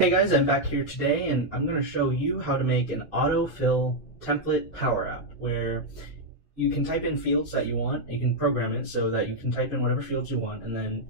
Hey guys, I'm back here today and I'm going to show you how to make an autofill template power app where you can type in fields that you want. You can program it so that you can type in whatever fields you want, and then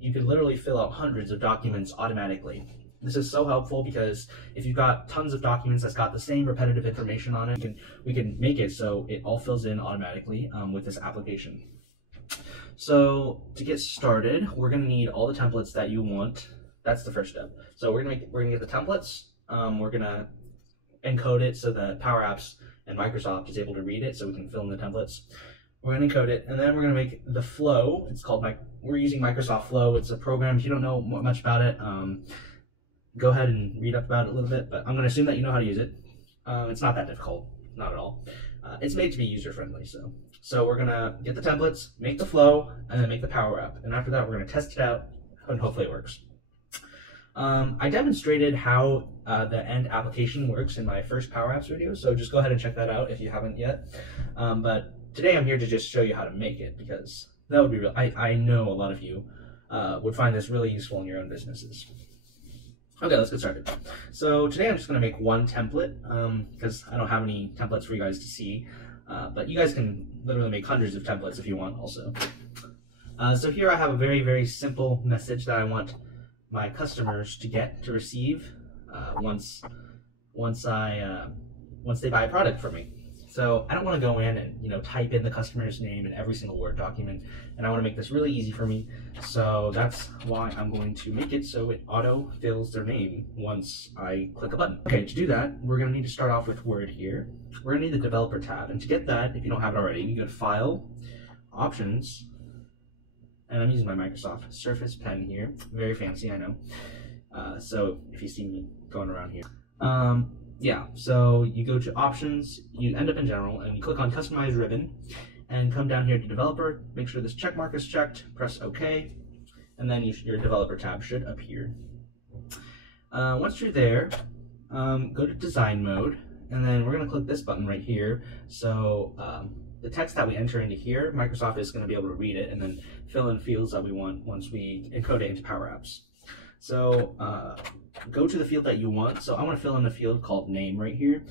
you can literally fill out hundreds of documents automatically. This is so helpful because if you've got tons of documents that's got the same repetitive information on it, we can make it so it all fills in automatically with this application. So to get started, we're going to need all the templates that you want. That's the first step. So we're gonna get the templates. We're gonna encode it so that PowerApps and Microsoft is able to read it, so we can fill in the templates. We're gonna encode it, and then we're gonna make the flow. It's called we're using Microsoft Flow. It's a program. If you don't know much about it, go ahead and read up about it a little bit. But I'm gonna assume that you know how to use it. It's not that difficult, not at all. It's made to be user friendly. So we're gonna get the templates, make the flow, and then make the Power App. And after that, we're gonna test it out, and hopefully it works. I demonstrated how the end application works in my first PowerApps video, so just go ahead and check that out if you haven't yet. But today I'm here to just show you how to make it, because that would be real. I know a lot of you would find this really useful in your own businesses. Okay, let's get started. So today I'm just going to make one template, because I don't have any templates for you guys to see, but you guys can literally make hundreds of templates if you want also. So here I have a very, very simple message that I want my customers to receive once they buy a product from me. So I don't want to go in and type in the customer's name in every single Word document, and I want to make this really easy for me. So that's why I'm going to make it so it auto fills their name once I click a button. Okay, to do that, we're going to need to start off with Word here. We're going to need the Developer tab, and to get that, if you don't have it already, you go to File, Options. And I'm using my Microsoft Surface Pen here. Very fancy, I know. So if you see me going around here. Yeah, so you go to Options, you end up in General, and you click on Customize Ribbon, and come down here to Developer, make sure this check mark is checked, press OK, and then your Developer tab should appear. Once you're there, go to Design Mode, and then we're going to click this button right here. So the text that we enter into here, Microsoft is going to be able to read it and then fill in fields that we want once we encode it into PowerApps. So go to the field that you want. So I want to fill in a field called name right here.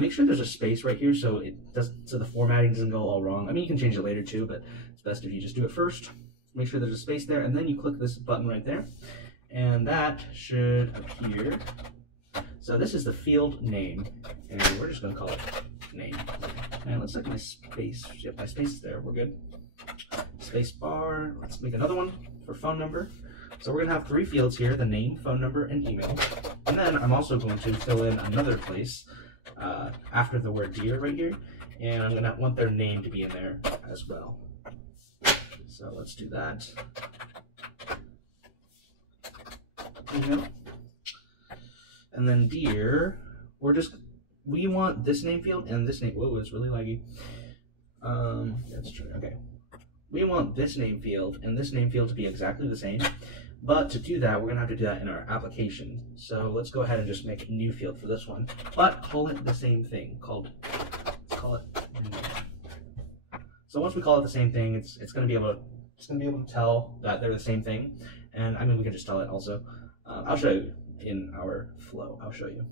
Make sure there's a space right here so the formatting doesn't go all wrong. I mean, you can change it later too, but it's best if you just do it first. Make sure there's a space there, and then you click this button right there, and that should appear. So this is the field name, and we're just going to call it name. And let's check my space. Yep, my space is there. We're good. Space bar. Let's make another one for phone number. So we're going to have three fields here: the name, phone number, and email. And then I'm also going to fill in another place after the word dear right here, and I'm going to want their name to be in there as well. So let's do that. Email. And then dear, we want this name field and this name. Whoa, it's really laggy. Let's try. Okay, we want this name field and this name field to be exactly the same. But to do that, we're gonna have to do that in our application. So let's go ahead and just make a new field for this one, but call it the same thing. Let's call it name. So once we call it the same thing, it's gonna be able to tell that they're the same thing. And I mean, we can just tell it also. I'll show you in our flow. I'll show you.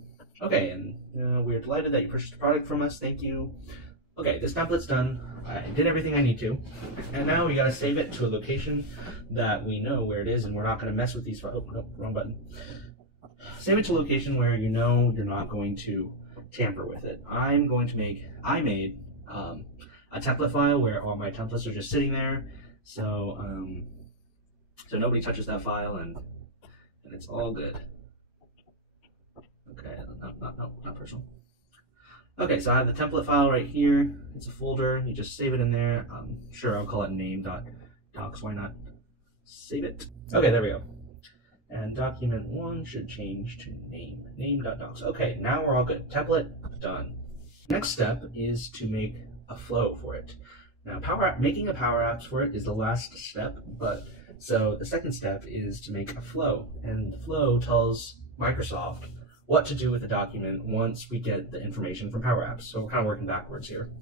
Okay, and we're delighted that you purchased a product from us. Thank you. Okay, this template's done. I did everything I need to. And now we gotta save it to a location that we know where it is, and we're not gonna mess with these. Oh, no, wrong button. Save it to a location where you know you're not going to tamper with it. I made a template file where all my templates are just sitting there. So nobody touches that file, and it's all good. Okay, not personal. Okay, so I have the template file right here. It's a folder. You just save it in there. Sure, I'll call it name.docs. Why not? Save it. Okay, there we go. And document 1 should change to name.docs. Okay, now we're all good. Template done. Next step is to make a flow for it. Now, making a PowerApps for it is the last step, so the second step is to make a flow, and the flow tells Microsoft what to do with the document once we get the information from PowerApps. So we're kind of working backwards here.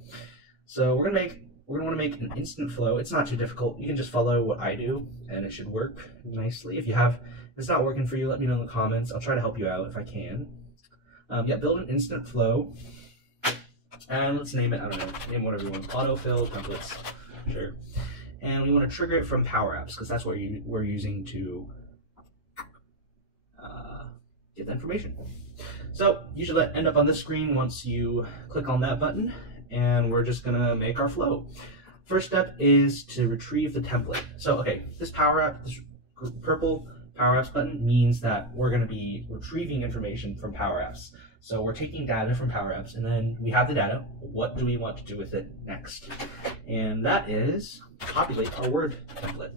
So we're gonna want to make an instant flow. It's not too difficult. You can just follow what I do, and it should work nicely. If you have it's not working for you, let me know in the comments. I'll try to help you out if I can. Yeah, build an instant flow. And let's name it, I don't know, name whatever you want. Autofill templates, sure. And we want to trigger it from PowerApps because that's what we're using to get the information. So you should end up on this screen once you click on that button, and we're just gonna make our flow. First step is to retrieve the template. So okay, this PowerApp, this purple PowerApps button means that we're gonna be retrieving information from PowerApps. So we're taking data from PowerApps, and then we have the data. What do we want to do with it next? And that is populate our Word template.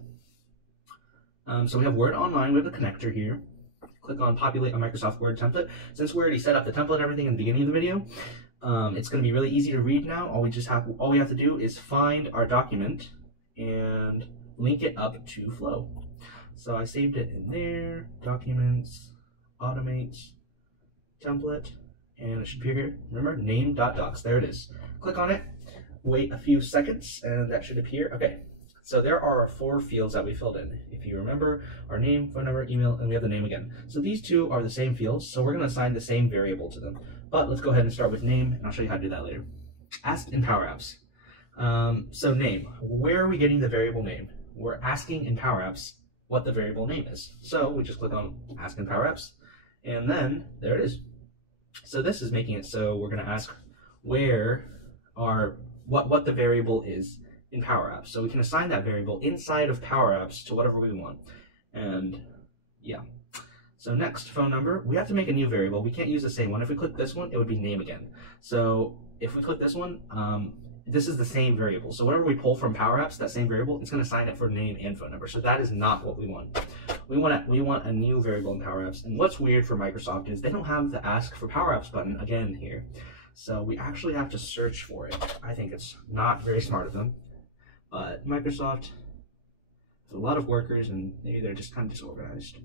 So we have Word Online, we have the connector here. Click on populate a Microsoft Word template. Since we already set up the template and everything in the beginning of the video, it's going to be really easy to read now. All we have to do is find our document and link it up to Flow. So I saved it in there, Documents, Automate, Template, and it should appear here. Remember, name.docs. There it is. Click on it. Wait a few seconds, and that should appear. Okay. So there are 4 fields that we filled in. If you remember, our name, phone number, email, and we have the name again. So these 2 are the same fields, so we're going to assign the same variable to them. But let's go ahead and start with name, and I'll show you how to do that later. Ask in PowerApps. So name, where are we getting the variable name? We're asking in PowerApps what the variable name is. So we just click on Ask in PowerApps, and then there it is. So this is making it so we're going to ask where what the variable is in PowerApps. So we can assign that variable inside of PowerApps to whatever we want. And yeah. So next, phone number. We have to make a new variable. We can't use the same one. If we click this one, it would be name again. So if we click this one, this is the same variable. So whatever we pull from PowerApps, that same variable, it's going to assign it for name and phone number. So that is not what we want. We want a new variable in PowerApps. And what's weird for Microsoft is they don't have the Ask for PowerApps button again here. So we actually have to search for it. I think it's not very smart of them. But Microsoft has a lot of workers, and maybe they're just kind of disorganized.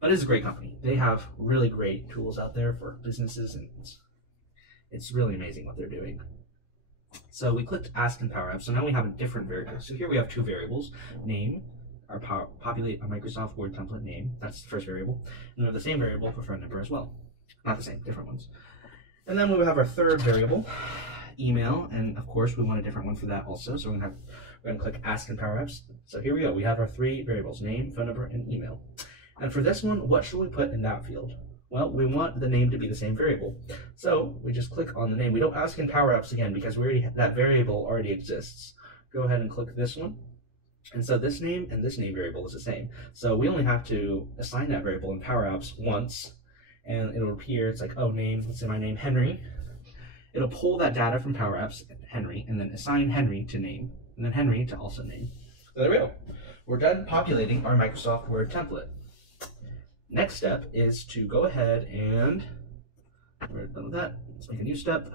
But it's a great company. They have really great tools out there for businesses, and it's really amazing what they're doing. So we clicked Ask in PowerApps, so now we have a different variable. So here we have 2 variables, name, our populate a Microsoft Word template name, that's the first variable, and we have the same variable for phone number as well. Not the same, different ones. And then we have our third variable, email, and of course we want a different one for that also. So we're gonna click Ask in PowerApps. So here we go. We have our 3 variables: name, phone number, and email. And for this one, what should we put in that field? Well, we want the name to be the same variable. So we just click on the name. We don't ask in PowerApps again because that variable already exists. Go ahead and click this one. And so this name and this name variable is the same. So we only have to assign that variable in PowerApps once, and it'll appear. It's like, oh, name. Let's say my name Henry. It'll pull that data from PowerApps, Henry, and then assign Henry to name, and then Henry to also name. So there we go. We're done populating our Microsoft Word template. Next step is to go ahead and, we're done with that, let's make a new step.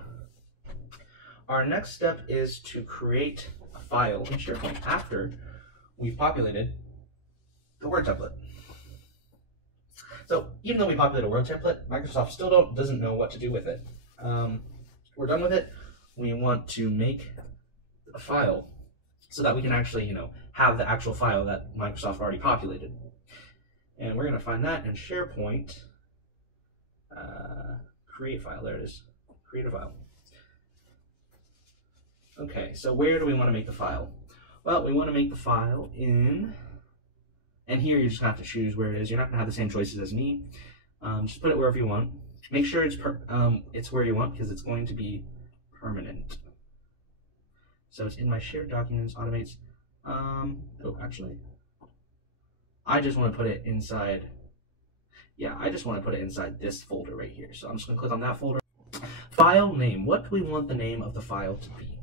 Our next step is to create a file in Sharepoint after we've populated the Word template. So even though we populated a Word template, Microsoft still doesn't know what to do with it. We're done with it. We want to make a file so that we can actually, have the actual file that Microsoft already populated. And we're going to find that in Sharepoint. Create file. There it is. Create a file. Okay, so where do we want to make the file? Well, we want to make the file in, and here you're just going to have to choose where it is. You're not going to have the same choices as me. Just put it wherever you want. Make sure it's where you want because it's going to be permanent. So it's in my shared documents, automates. Oh, actually, I just want to put it inside. Yeah, I just want to put it inside this folder right here. So I'm just going to click on that folder. File name. What do we want the name of the file to be?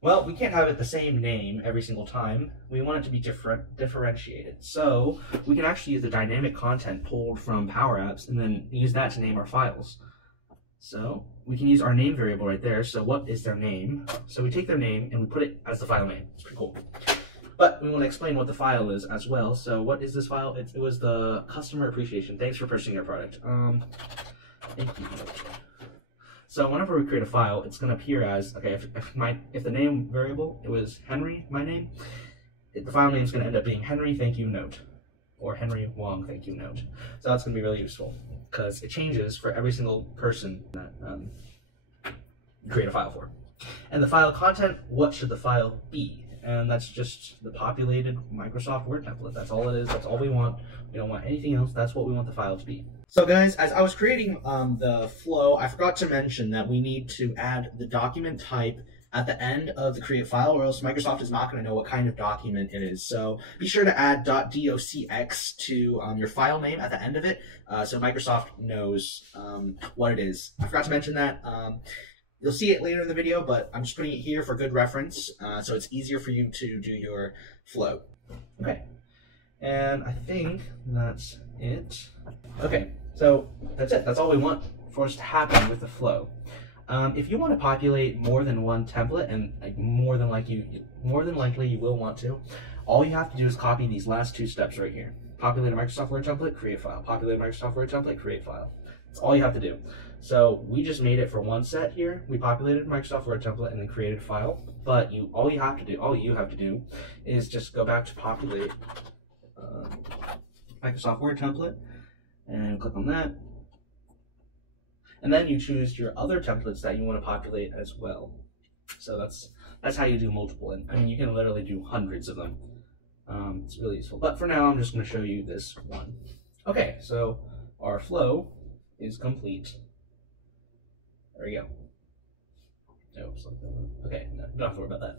Well, we can't have it the same name every single time. We want it to be differentiated. So we can actually use the dynamic content pulled from PowerApps and then use that to name our files. So we can use our name variable right there. So what is their name? So we take their name and we put it as the file name. It's pretty cool. But we want to explain what the file is as well. So what is this file? It was the customer appreciation. Thanks for purchasing our product. Thank you. So whenever we create a file, it's going to appear as, okay, if the name variable, it was Henry, my name, the file name is going to end up being Henry Thank You Note. or Henry Wong thank you note. So that's going to be really useful because it changes for every single person that you create a file for. And the file content, what should the file be? And that's just the populated Microsoft Word template. That's all it is. That's all we want. We don't want anything else. That's what we want the file to be. So guys, as I was creating the flow, I forgot to mention that we need to add the document type at the end of the create file, or else Microsoft is not going to know what kind of document it is. So be sure to add .docx to your file name at the end of it, so Microsoft knows what it is. I forgot to mention that. You'll see it later in the video, but I'm just putting it here for good reference, so it's easier for you to do your flow. Okay, and I think that's it. Okay, so that's it. That's all we want for us to happen with the flow. If you want to populate more than one template, and more than likely you will want to, all you have to do is copy these last two steps right here. Populate a Microsoft Word template, create file. Populate a Microsoft Word template, create file. That's all you have to do. So we just made it for one set here. We populated a Microsoft Word template and then created a file. But all you have to do is just go back to populate Microsoft Word template and click on that. And then you choose your other templates that you want to populate as well. So that's how you do multiple. And I mean, you can literally do hundreds of them. It's really useful. But for now, I'm just going to show you this one. Okay, so our flow is complete. There we go. Oops, okay, no, don't have to worry about that.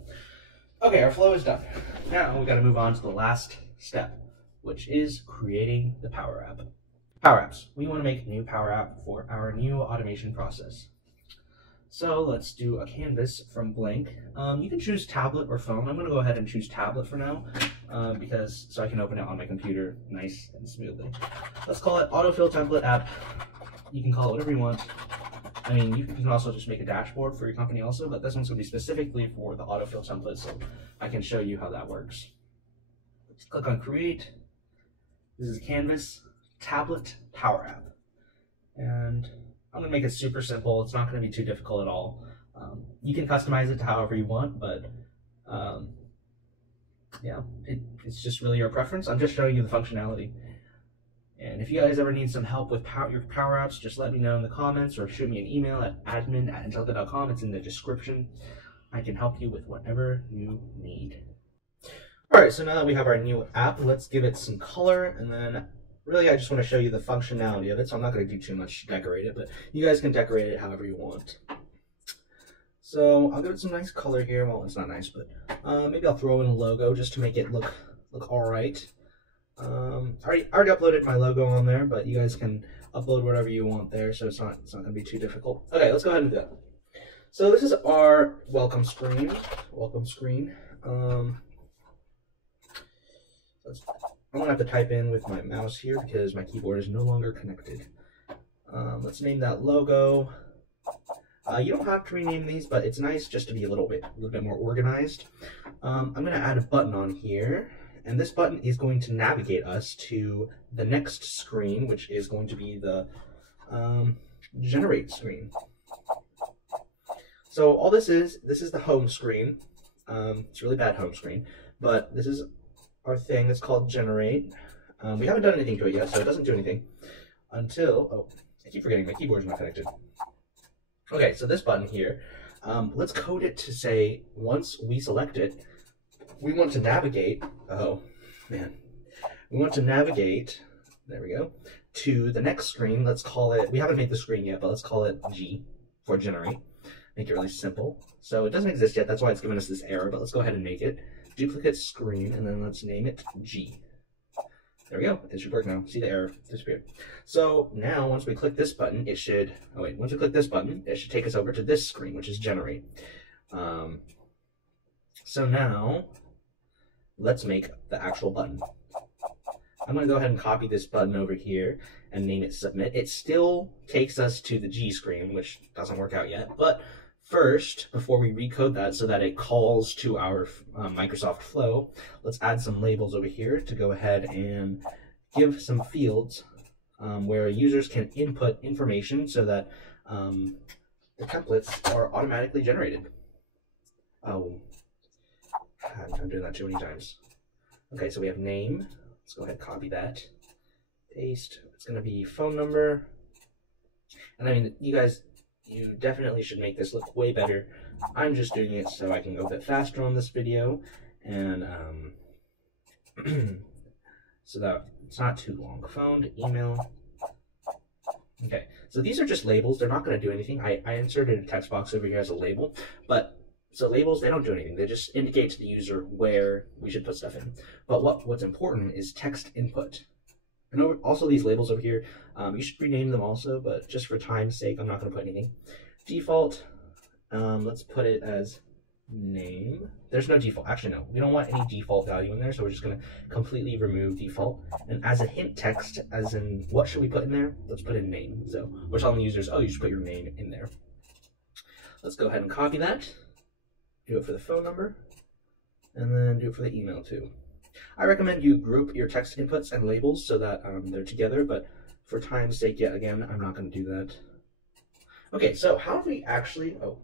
Okay, our flow is done. Now we got to move on to the last step, which is creating the PowerApp. PowerApps. We want to make a new PowerApp for our new automation process. So let's do a canvas from blank. You can choose tablet or phone. I'm going to go ahead and choose tablet for now, so I can open it on my computer nice and smoothly. Let's call it Autofill template app. You can call it whatever you want. I mean, you can also just make a dashboard for your company also, but this one's going to be specifically for the autofill template, so I can show you how that works. Let's click on create. This is a canvas tablet PowerApp. And I'm going to make it super simple. It's not going to be too difficult at all. You can customize it to however you want, but yeah, it's just really your preference. I'm just showing you the functionality. And if you guys ever need some help with your PowerApps, just let me know in the comments or shoot me an email at admin@intellica.com. It's in the description. I can help you with whatever you need. All right, so now that we have our new app, let's give it some color, and then really I just want to show you the functionality of it, so I'm not going to do too much to decorate it, but you guys can decorate it however you want. So I'll give it some nice color here. Well, it's not nice, but maybe I'll throw in a logo just to make it look all right. I already uploaded my logo on there, but you guys can upload whatever you want there, so it's not going to be too difficult. Okay, let's go ahead and do that. So this is our welcome screen. I'm going to have to type in with my mouse here because my keyboard is no longer connected. Let's name that logo. You don't have to rename these, but it's nice just to be a little bit more organized. I'm going to add a button on here. And this button is going to navigate us to the next screen, which is going to be the generate screen. So all this is the home screen. It's a really bad home screen, but this is our thing. It's called generate. We haven't done anything to it yet, so it doesn't do anything until, I keep forgetting my keyboard's not connected. Okay, so this button here, let's code it to say, once we select it, we want to navigate, we want to navigate, there we go, to the next screen. Let's call it, we haven't made the screen yet, but let's call it G for generate. Make it really simple. So it doesn't exist yet, that's why it's giving us this error, but let's go ahead and make it. Duplicate screen, and then let's name it G. There we go, it should work now. See the error disappeared. So now once we click this button, it should, once we click this button, it should take us over to this screen, which is generate. So now, let's make the actual button. I'm going to go ahead and copy this button over here and name it submit. It still takes us to the G screen, which doesn't work out yet. But first, before we recode that so that it calls to our Microsoft Flow, let's add some labels over here to go ahead and give some fields where users can input information so that the templates are automatically generated. Oh, I'm doing that too many times. Okay, so we have name, Let's go ahead and copy that. Paste. It's going to be phone number. And I mean, you definitely should make this look way better. I'm just doing it so I can go a bit faster on this video, and so that it's not too long. Phone to email. Okay, so these are just labels. They're not going to do anything. I inserted a text box over here as a label, but so labels, they don't do anything. They just indicate to the user where we should put stuff in. But what's important is text input. And also these labels over here, you should rename them also, but just for time's sake, I'm not going to put anything. Default, let's put it as name. There's no default. Actually, no. We don't want any default value in there, so we're just going to completely remove default. And as a hint text, as in what should we put in there? Let's put in name. So we're telling the users, oh, you should put your name in there. Let's go ahead and copy that. Do it for the phone number, and then do it for the email too. I recommend you group your text inputs and labels so that they're together, but for time's sake, yet again, I'm not going to do that. Okay, so how do we actually, let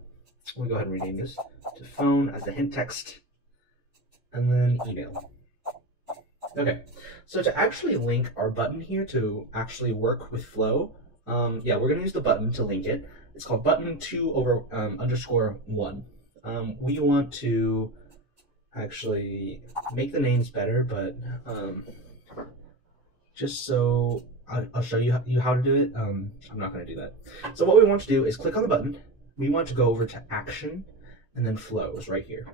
me go ahead and rename this to phone as the hint text, and then email. Okay, so to actually link our button here to actually work with Flow, yeah, we're going to use the button to link it. It's called button 2/_1. We want to actually make the names better, but just so I'll show you how to do it. I'm not going to do that. So what we want to do is click on the button. We want to go over to action and then flows right here.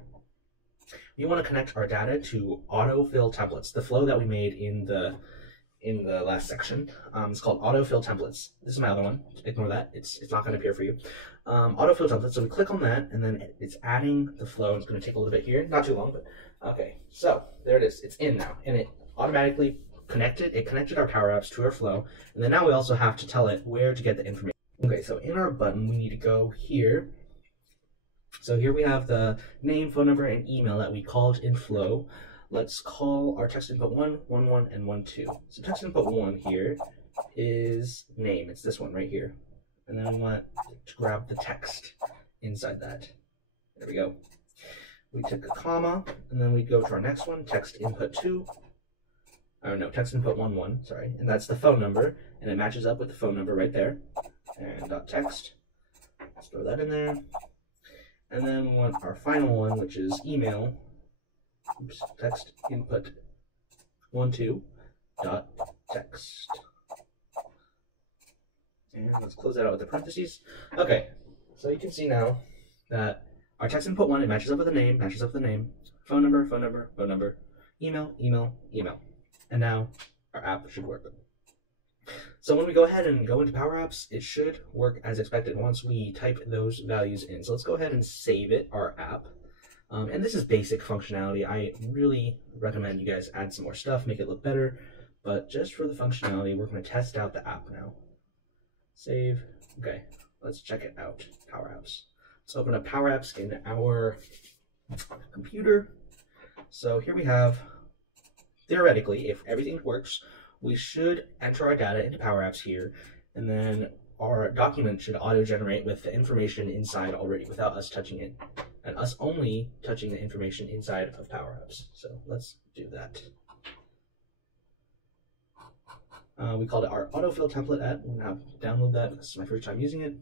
We want to connect our data to autofill templates, the flow that we made in the last section. It's called autofill templates. This is my other one. Ignore that. It's not going to appear for you. Autofill templates. So we click on that, and then it's adding the flow. It's going to take a little bit here. Not too long, but okay. So there it is. It's in now, and it automatically connected. It connected our PowerApps to our flow, and then now we also have to tell it where to get the information. Okay, so in our button, we need to go here. So here we have the name, phone number, and email that we called in flow. Let's call our text input 1, 1, 1, and 1, 2. So text input 1 here is name. It's this one right here. And then we want to grab the text inside that. There we go. We took a comma, and then we go to our next one, text input 2. Oh no, text input 1, 1, sorry. And that's the phone number, and it matches up with the phone number right there. And dot text. Let's throw that in there. And then we want our final one, which is email. Oops, text input 1, 2 dot text. And let's close that out with the parentheses. Okay, so you can see now that our text input 1, it matches up with the name, phone number, phone number, phone number, email, email, email. And now our app should work. So when we go ahead and go into PowerApps, it should work as expected once we type those values in. So let's go ahead and save it, our app. And this is basic functionality. I really recommend you guys add some more stuff, make it look better. But just for the functionality, we're going to test out the app now. Save. Okay, let's check it out. PowerApps. Let's open up PowerApps in our computer. So here we have, theoretically, if everything works, we should enter our data into PowerApps here, and then our document should auto-generate with the information inside already without us touching it, and us only touching the information inside of PowerApps. So let's do that. We called it our autofill template app. We'll now download that. This is my first time using it.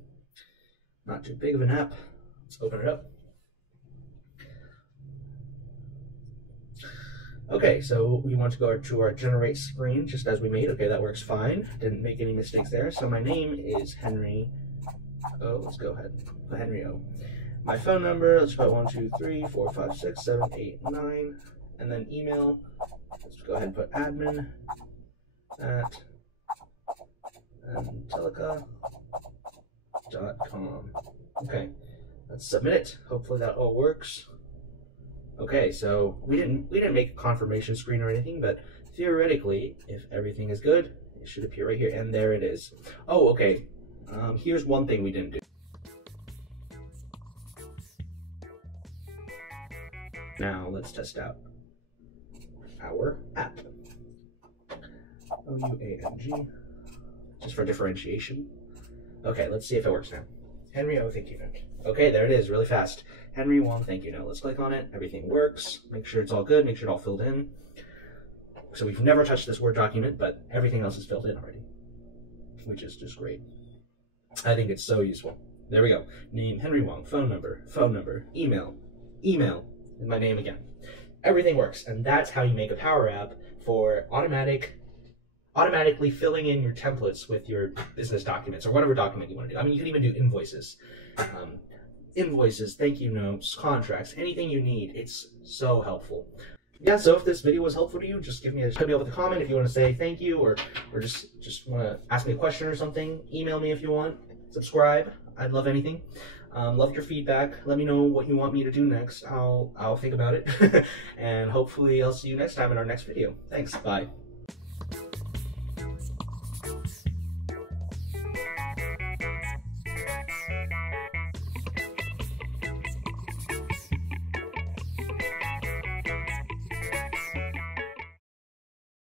Not too big of an app. Let's open it up. Okay, so we want to go to our generate screen just as we made. Okay, that works fine. Didn't make any mistakes there. So my name is Henry O. Let's go ahead. Put Henry O. My phone number, let's put 1, 2, 3, 4, 5, 6, 7, 8, 9. And then email, let's go ahead and put admin at Angelica.com. Okay, let's submit it. Hopefully that all works. Okay, so we didn't make a confirmation screen or anything, but theoretically, if everything is good, it should appear right here, and there it is. Oh, okay. Here's one thing we didn't do. Now let's test out our app. OUANG, just for differentiation. Okay, let's see if it works now. Henry O, thank you note. Okay, there it is, really fast. Henry 1, thank you note. Let's click on it. Everything works. Make sure it's all good. Make sure it all filled in. So we've never touched this Word document, but everything else is filled in already, which is just great. I think it's so useful. There we go. Name, Henry Wong, phone number, email, and my name again. Everything works, and that's how you make a Power App for automatically filling in your templates with your business documents or whatever document you want to do. I mean, you can even do invoices. Invoices, thank you notes, contracts, anything you need. It's so helpful. Yeah, so if this video was helpful to you, just give me a with a comment if you want to say thank you or just want to ask me a question or something. Email me if you want. Subscribe. I'd love anything. Love your feedback. Let me know what you want me to do next. I'll think about it. And hopefully I'll see you next time in our next video. Thanks. Bye.